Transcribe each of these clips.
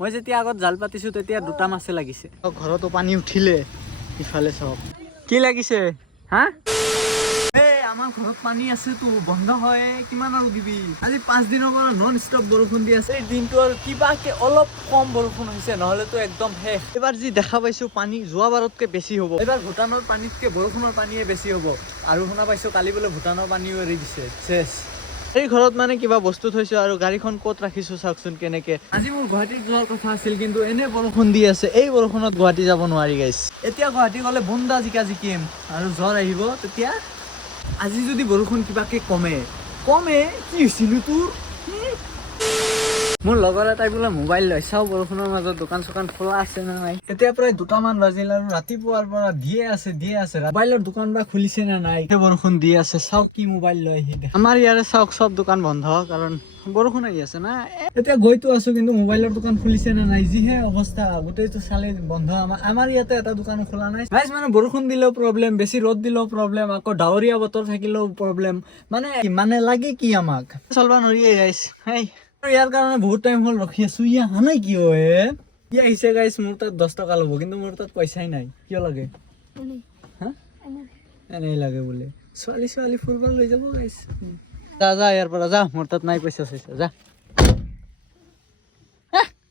মই যেতিয়া আগত জাল পাতিছো তেতিয়া দুটা মাছে লাগিছে। ঘৰতো পানী উঠিলে, ইফালে চাওক কি লাগিছে হা। আমাৰ ঘৰত পানী আছেতো, বন্ধ হয় কিমান আৰু দিবি। আজি 5 দিনৰ পৰা নন ষ্টপ বৰষুণ দি আছে। এই দিনটো আৰু কিবাকে অলপ কম বৰষুণ হৈছে, নহ'লেতো একদম শেষ। এইবাৰ যি দেখা পাইছো পানী যোৱা বাৰতকে বেছি হ'ব। এইবাৰ ভূটানৰ পানীতকে বৰষুণৰ পানীয়ে বেছি হ'ব। আৰু শুনা পাইছো কালি বোলে ভূটানৰ পানীও এৰি দিছে। চেছ। এই ঘৰত মানে কিবা বস্তু থৈছো আৰু গাড়ীখন ক'ত ৰাখিছো চাওকচোন কেনেকে। আজি মোৰ গুৱাহাটীত যোৱাৰ কথা আছিল, কিন্তু এনে বৰষুণ দি আছে। এই বৰষুণত গুৱাহাটী যাব নোৱাৰি গাইছ। এতিয়া গুৱাহাটী গ'লে বুন্দা জিকিম আৰু জ্বৰ আহিব তেতিয়া। আজি যদি বৰষুণ কিবাকে কমে কি হৈছিলো তোৰ। মোৰ লগৰ এটাই বোলে মোবাইল লৈ চাও বৰষুণৰ মাজত দোকান চোকান খোলা আছে নে নাই। এতিয়া প্ৰায় 2টা মান বাজিল আৰু ৰাতিপুৱাৰ পৰা দিয়ে আছে মোবাইলৰ দোকান বা খুলিছে নে নাই। বৰষুণ দি আছে, চাওক কি মোবাইল লৈ আহি। আমাৰ ইয়াৰে চাওক চব দোকান বন্ধ, কাৰণ বৰষুণ আহি আছে না। এতিয়া গৈতো আছো, কিন্তু মোবাইলৰ দোকান খুলিছে নে নাই যিহে অৱস্থা, গোটেইটো চালে বন্ধ। আমাৰ ইয়াতে এটা দোকানো খোলা নাই। গাইজ মানে বৰষুণ দিলেও প্ৰব্লেম, বেছি ৰ'দ দিলেও প্ৰব্লেম, আকৌ ডাৱৰীয়া বতৰ থাকিলেও প্ৰব্লেম। মানে লাগে কি আমাক চলবা নোৱাৰিয়ে গাইজ। ইয়াৰ কাৰণে বহুত টাইম হ'ল ৰখি আছো। অহা নাই কিয় ই আহিছে গাইজ। মোৰ তাত 10 টকা ল'ব, কিন্তু মোৰ তাত পইচাই নাই। কিয় লাগে হা? এনেই লাগে বোলে। ছোৱালী ফুৰিব লৈ যাব গাইজ। যা ইয়াৰ পৰা যা, মোৰ তাত নাই পইচা যা।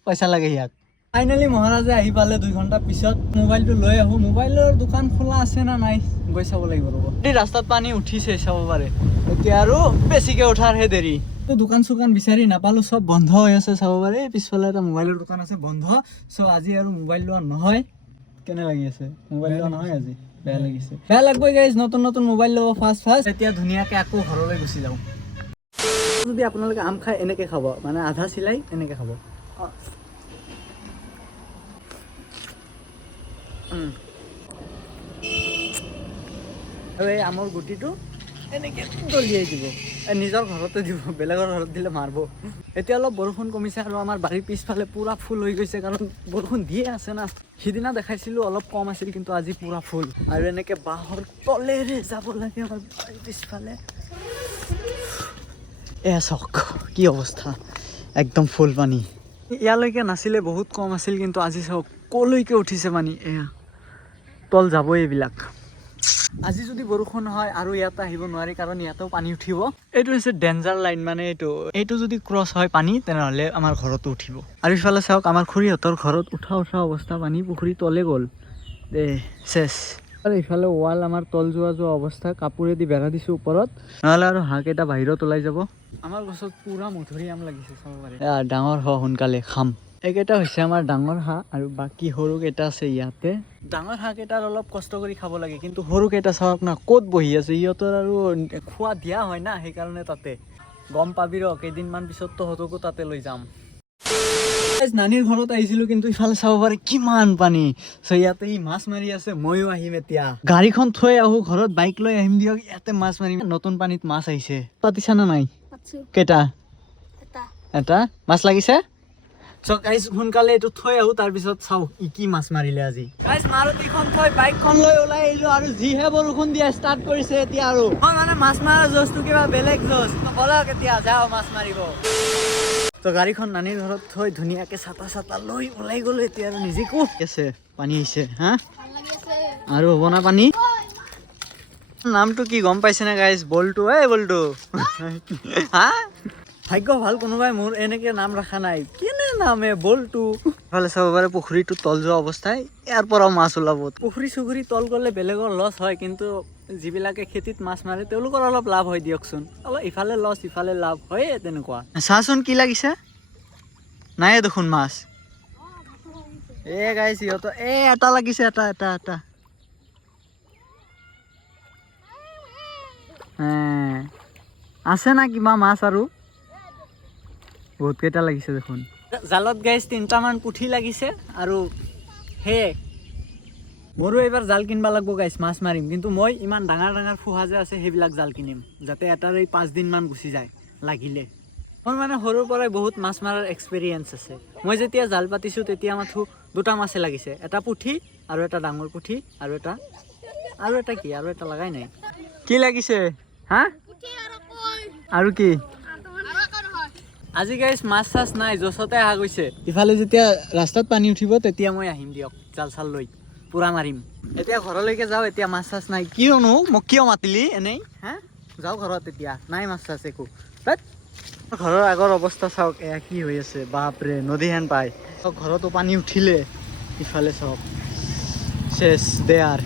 পইচা লাগে ইয়াক। ফাইনেলি মহাৰাজে আহি পালে 2 ঘণ্টা পিছত। মোবাইলটো লৈ আহো, মোবাইলৰ দোকান খোলা আছে না নাই গৈ চাব লাগিব ৰ'ব। এই ৰাস্তাত পানী উঠিছে চাব পাৰে, এতিয়া আৰু বেছিকে উঠাৰহে দেৰি। দোকান চোকান বিচাৰি নাপালো, চব বন্ধ হৈ আছে চাব পাৰে। পিছফালে এটা মোবাইলৰ দোকান আছে, বন্ধ। চ' আজি আৰু মোবাইল লোৱা নহয়। কেনে লাগি আছে মোবাইল লোৱা নহয় আজি? বেয়া লাগিছে, বেয়া লাগবই গাইজ। নতুন মোবাইল ল'ব ফাৰ্ষ্ট। এতিয়া ধুনীয়াকে আকৌ ঘৰলৈ গুচি যাওঁ। যদি আপোনালোকে আম খাই এনেকে খাব, মানে আধা চিলাই এনেকে খাব। আৰু এই আমৰ গুটিটো এনেকে দলিয়াই দিব, নিজৰ ঘৰতে দিব, বেলেগৰ ঘৰত দিলে মাৰিব। এতিয়া অলপ বৰষুণ কমিছে আৰু আমাৰ বাৰীৰ পিছফালে পুৰা ফুল হৈ গৈছে, কাৰণ বৰষুণ দিয়ে আছে না। সিদিনা দেখাইছিলো অলপ কম আছিল, কিন্তু আজি পুৰা ফুল। আৰু এনেকে বাঁহৰ তলেৰে যাব লাগে আমাৰ বাৰীৰ পিছফালে। এয়া চাওক কি অৱস্থা, একদম ফুল পানী। ইয়ালৈকে নাছিলে, বহুত কম আছিল, কিন্তু আজি চাওক কলৈকে উঠিছে পানী। এয়া তল যাবই এইবিলাক। আজি যদি বৰষুণ হয় আৰু ইয়াতে আহিব নোৱাৰি, কাৰণ ইয়াতেও পানী উঠিব। এইটো হৈছে ডেঞ্জাৰ লাইন, মানে এইটো যদি ক্ৰছ হয় পানী, তেনেহ'লে আমাৰ ঘৰতো উঠিব। আৰু ইফালে চাওক আমাৰ খুৰীহঁতৰ ঘৰত উঠা অৱস্থা, পানী পুখুৰী তলে গ'ল চেছ। আৰু ইফালে ৱাল আমাৰ তল যোৱা অৱস্থা, কাপোৰেদি বেৰা দিছো ওপৰত, নহ'লে আৰু হাঁহ কেইটা বাহিৰত ওলাই যাব। আমাৰ গছত পুৰা মধুৰি আম লাগিছে চাব পাৰে। ডাঙৰ হ সোনকালে খাম। এইকেইটা হৈছে আমাৰ ডাঙৰ হাঁহ, আৰু বাকী সৰু কেইটা আছে ইয়াতে। ডাঙৰ হাঁহ কেইটাৰ অলপ কষ্ট কৰি খাব লাগে, কিন্তু সৰু কেইটা চাওক না ক'ত বহি আছে। সিহঁতৰ আৰু খোৱা দিয়া হয় না, সেইকাৰণে তাতে গম পাবি ৰ কেইদিনমান পিছত তহঁতকো তাতে লৈ যাম। নানীৰ ঘৰত আহিছিলো, কিন্তু ইফালে চাব পাৰে কিমান পানী। চ' ইয়াতে মাছ মাৰি আছে, ময়ো আহিম এতিয়া। গাড়ীখন থৈ আহো ঘৰত, বাইক লৈ আহিম দিয়ক, ইয়াতে মাছ মাৰিম। নতুন পানীত মাছ আহিছে। পাতিছা না নাই? কেইটা? এটা মাছ লাগিছে। চ' গাইজ সোনকালে এইটো থৈ আহো, তাৰপিছত চাও কি মাছ মাৰিলে আজি। গাইজ মাৰুতিখন থৈ বাইকখন লৈ ওলাই আহিলো, আৰু যিহে বৰষুণ দিয়া ষ্টাৰ্ট কৰিছে এতিয়া। আৰু মই মানে মাছ মৰা জোচটো কিবা বেলেগ জোচ। বলক এতিয়া যাও মাছ মাৰিব। তো গাড়ীখন নানীৰ ঘৰত থৈ ধুনীয়াকে ছাতা লৈ ওলাই গ'লো এতিয়া। আৰু নিজেকো আছে পানী আহিছে হা, আৰু হ'ব না পানী। নামটো কি গম পাইছে নে গাইজ? বল্টু। বল্টু হা, ভাগ্য ভাল কোনোবাই মোৰ এনেকে নাম ৰখা নাই। কেনে নামে বল্টু। ভালে চাব পাৰে পুখুৰীটো তল যোৱা অৱস্থায়, ইয়াৰ পৰাও মাছ ওলাব। পুখুৰী তল গ'লে বেলেগৰ লছ হয়, কিন্তু যিবিলাকে খেতিত মাছ মাৰে তেওঁলোকৰ অলপ লাভ হয় দিয়কচোন। অলপ ইফালে লছ ইফালে লাভ হয়, তেনেকুৱা। চাচোন কি লাগিছে, নাই দেখোন মাছ। গাইজ সিহঁতৰ এটা লাগিছে, এটা আছে না কিবা মাছ, আৰু বহুত কেইটা লাগিছে দেখোন। জালত গাইজ 3টামান পুঠি লাগিছে, আৰু সেয়ে মোৰো এইবাৰ জাল কিনিব লাগিব গাইজ, মাছ মাৰিম। কিন্তু মই ইমান ডাঙৰ ফোহা যে আছে সেইবিলাক জাল কিনিম, যাতে এটাৰে 5 দিনমান গুচি যায় লাগিলে। মোৰ মানে সৰুৰ পৰাই বহুত মাছ মাৰাৰ এক্সপিৰিয়েঞ্চ আছে। মই যেতিয়া জাল পাতিছোঁ তেতিয়া মাথো 2টা মাছে লাগিছে, এটা পুঠি আৰু এটা ডাঙৰ পুঠি, আৰু এটা লগাই নাই। কি লাগিছে হা, আৰু কি আজি গাইছ মাছ চাছ নাই, জচতে অহা গৈছে। ইফালে যেতিয়া ৰাস্তাত পানী উঠিব তেতিয়া মই আহিম দিয়ক জাল চাল লৈ পুৰা মাৰিম। এতিয়া ঘৰলৈকে যাওঁ, এতিয়া মাছ চাছ নাই। কিয়নো মোক কিয় মাতিলি এনেই হা? যাওঁ ঘৰত, এতিয়া নাই মাছ চাছ একো। ঘৰৰ আগৰ অৱস্থা চাওক, এয়া কি হৈ আছে বাপৰে, নদী হেন পায়। ঘৰতো পানী উঠিলে, ইফালে চাওক চেছ দে আৰ।